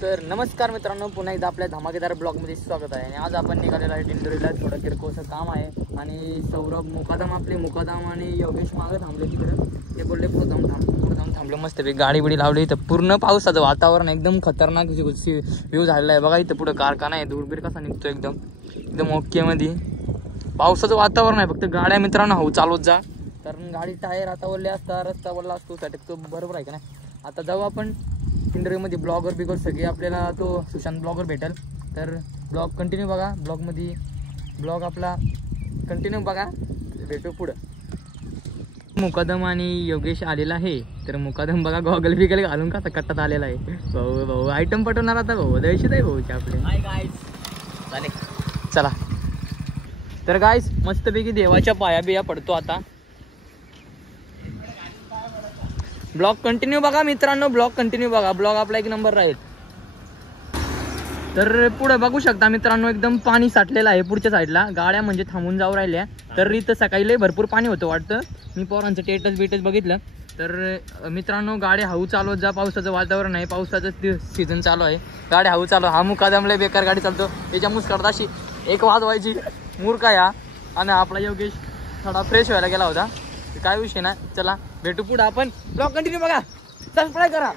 तर नमस्कार मित्रांनो, पुन्हा एकदा आपल्या धमाकेदार ब्लॉगमध्ये स्वागत आहे. आणि आज आपण निघालेला आहे दिंडोरीला. थोडं किरकोळचं काम आहे आणि सौरभ मुकादम आणि योगेश मागं थांबले तिकडं. ते बोलले पुढे जाऊन थांबले. मस्त गाडी बिडी लावली. इथं पूर्ण पावसाचं वातावरण एकदम खतरनाक व्ह्यू झालेला आहे बघा. इथं पुढं कारखाना आहे, दूरबीर कसा निघतो एकदम ओके मध्ये. पावसाचं वातावरण आहे, फक्त गाड्या मित्रांनो हळू चालवत जा, कारण गाडी टायर आता ओरले असता, रस्ता ओरला असतो, तो बरोबर आहे का नाही. आता जाऊ आपण दिंडोरीमध्ये. ब्लॉगर बिगर सगळे आपल्याला तो सुशांत ब्लॉगर भेटेल, तर ब्लॉग कंटिन्यू बघा. ब्लॉग आपला कंटिन्यू बघा, भेटू पुढं. मुकादम आणि योगेश आलेला आहे. तर मुकादम बघा गॉगल बिगल घालून कसा कट्टात आलेला आहे. भाऊ आयटम पटवणार आता. भाऊ दहशत आहे भाऊचे आपले. चालेल चला. तर गाईस मस्तपैकी देवाच्या पाया बिया पडतो आता. ब्लॉग कंटिन्यू बघा मित्रांनो, ब्लॉग कंटिन्यू बघा. ब्लॉग आपला एक नंबर राहील. तर पुढे बघू शकता मित्रांनो, एकदम पाणी साठलेलं आहे पुढच्या साईडला. गाड्या म्हणजे थांबून जाऊ राहिल्या. तर इथं सकाळी लय भरपूर पाणी होतं वाटतं. मी पोरांचं स्टेटस बघितलं. तर मित्रांनो गाड्या हळू चालवत जा. पावसाचं वातावरण आहे, पावसाचं सीझन चालू आहे. गाड्या हळू चालव. हा मुकादम लय बेकार गाडी चालतो. त्याच्या मुस्करता अशी एक वाजवायची मूर्खा या. आणि आपला योगेश थोडा फ्रेश व्हायला गेला होता. काय विषय ना. चला भेटू पुढे आपण. ब्लॉग कंटिन्यू बघा. सबस्क्राईब करा.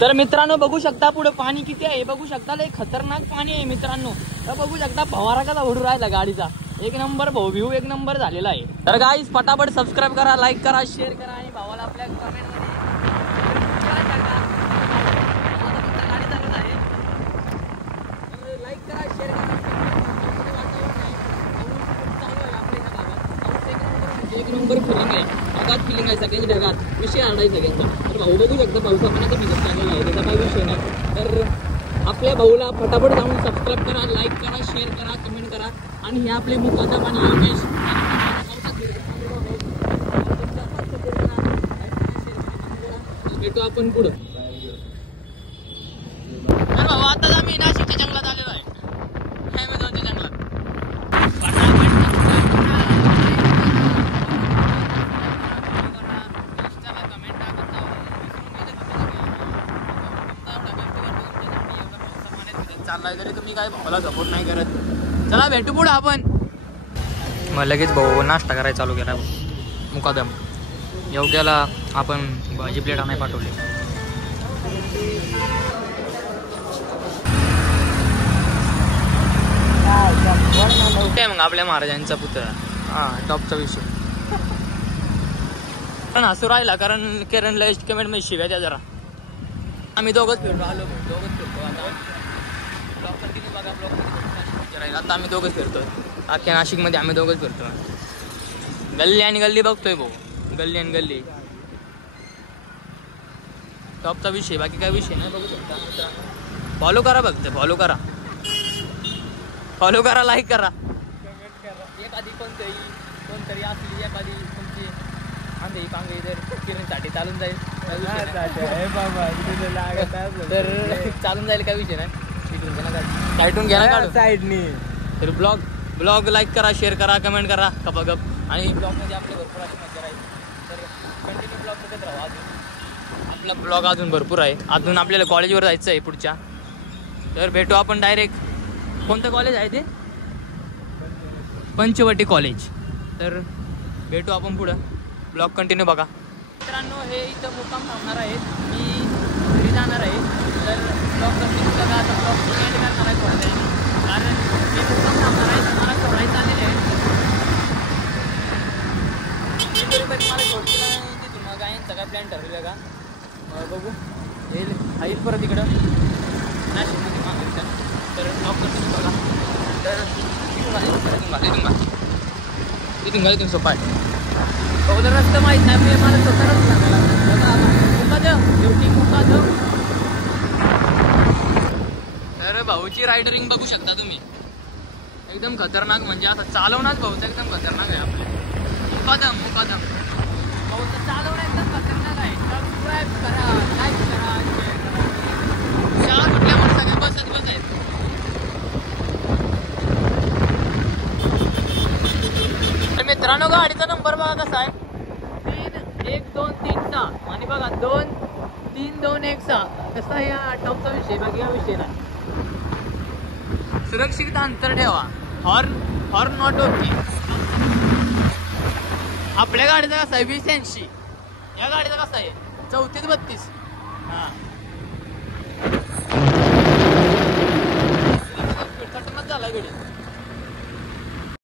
तर मित्रांनो बघू शकता पुढे पाणी किती आहे बघू शकता. लय खतरनाक पाणी आहे मित्रांनो. तर बघू शकता फवारा कसा उडू राहिला गाडीचा. एक नंबर भाऊ, व्ह्यू एक नंबर झालेला आहे. तर गाईस फटाफट सबस्क्राईब करा, लाईक करा, शेअर करा आणि भावाला आपल्या कमेंट मध्ये लाईक करा, शेअर करा. एक नंबर फिलिंग आहे. ढगात फिलिंग आहे सगळ्यांची. ढगात विषय आणाय सगळ्यांचा. तर भाऊ बघू शकता पावसा पाण्याचा भिजत चाललेला आहे, त्याचा काही विषय नाही. तर आपल्या भाऊला फटाफट जाऊन सबस्क्राईब करा, लाईक करा, शेअर करा, कमेंट करा. आणि हे आपले मुकादम आणि योगेश भेटू आपण पुढं. तर भाऊ आता आम्ही नाशिकच्या जंगलात आलेलो आहे. ॲमेझॉनच्या जंगलात. चाललाय तरी तुम्ही काय भावाला सपोर्ट नाही करत. चला भेटू पुढे आपण. मग लगेच भाऊ नाश्ता करायला चालू केला. मुकादम योग्याला आपण भाजी प्लेट आणायला पाठवली. मग आपल्या महाराजांचा पुतळा. हा टॉपचा विषय. पण हसू राहिला कारण किरणला कमेंट मध्ये शिव्या द्या जरा. आम्ही दोघंच फिरतो. आता आम्ही दोघंच फिरतो. अख्ख्या नाशिकमध्ये आम्ही दोघंच फिरतो. गल्ली आणि गल्ली बघतोय भाऊ. गल्ली आणि गल्ली टॉपचा विषय, बाकी काय विषय नाही. बघू शकता मित्रांनो. फॉलो करा, बघते फॉलो करा, लाईक करा, कमेंट करा. एखादी कोणतरी असली एखादी तुमची आंधळी पांगळी तर किरणसाठी चालून जाईल. तर चालून जाईल, काय विषय नाही. साईडून घ्या ना साईडनी. तर ब्लॉग लाईक करा, शेअर करा, कमेंट करा गप. आणि ब्लॉगमध्ये आपले भरपूर अशी मजा राहील. तर कंटिन्यू ब्लॉग बघत राहा. आपला ब्लॉग अजून भरपूर आहे. अजून आपल्याला कॉलेजवर जायचं आहे पुढच्या. तर भेटू आपण डायरेक्ट. कोणतं कॉलेज आहे ते? पंचवटी कॉलेज. तर भेटू आपण पुढं. ब्लॉग कंटिन्यू बघा मित्रांनो. हे इथं मुक्काम थांबणार आहे. मी घरी जाणार आहे. तर ब्लॉग कंटिन्यू बघा. आता ब्लॉग एंड करणार आहे थोड्या वेळाने, कारण मी मुक्काम थांबणार आहे. मला सोडायचं आलेलं आहे. मला सोडतील आणि तिथून मग आहे सगळा प्लॅन ठरवलं का. बघू येईल परत इकडं नाशिकमध्ये मागच्या. तर ब्लॉग कंटिन्यू बघा. तर इथून सोपा आहे. बघू रस्ता माहीत नाही. मला स्वतःच सांगायला मुकादम. तर भाऊची रायडरिंग बघू शकता तुम्ही. एकदम खतरनाक, म्हणजे असं चालवणार भाऊचं एकदम खतरनाक आहे. आपल्या मुकादम भाऊचं चालवणं एकदम खतरनाक आहे. सबस्क्राईब करा, लाईक करा, शेअर करा. शाळा कुठल्या मग सगळ्या बसत आहेत. तर मित्रांनो गाडीचा नंबर बघा कसा आहे. 1 2 3 6 आणि बघा 2 3 2 1 6 कसा या टॉपचा विषय बाकी हा विषय नाही. सुरक्षित अंतर ठेवा. Horn not okay. आपल्या गाडीचा कसा आहे 2080. या गाडीचा कसा आहे 34-32. हां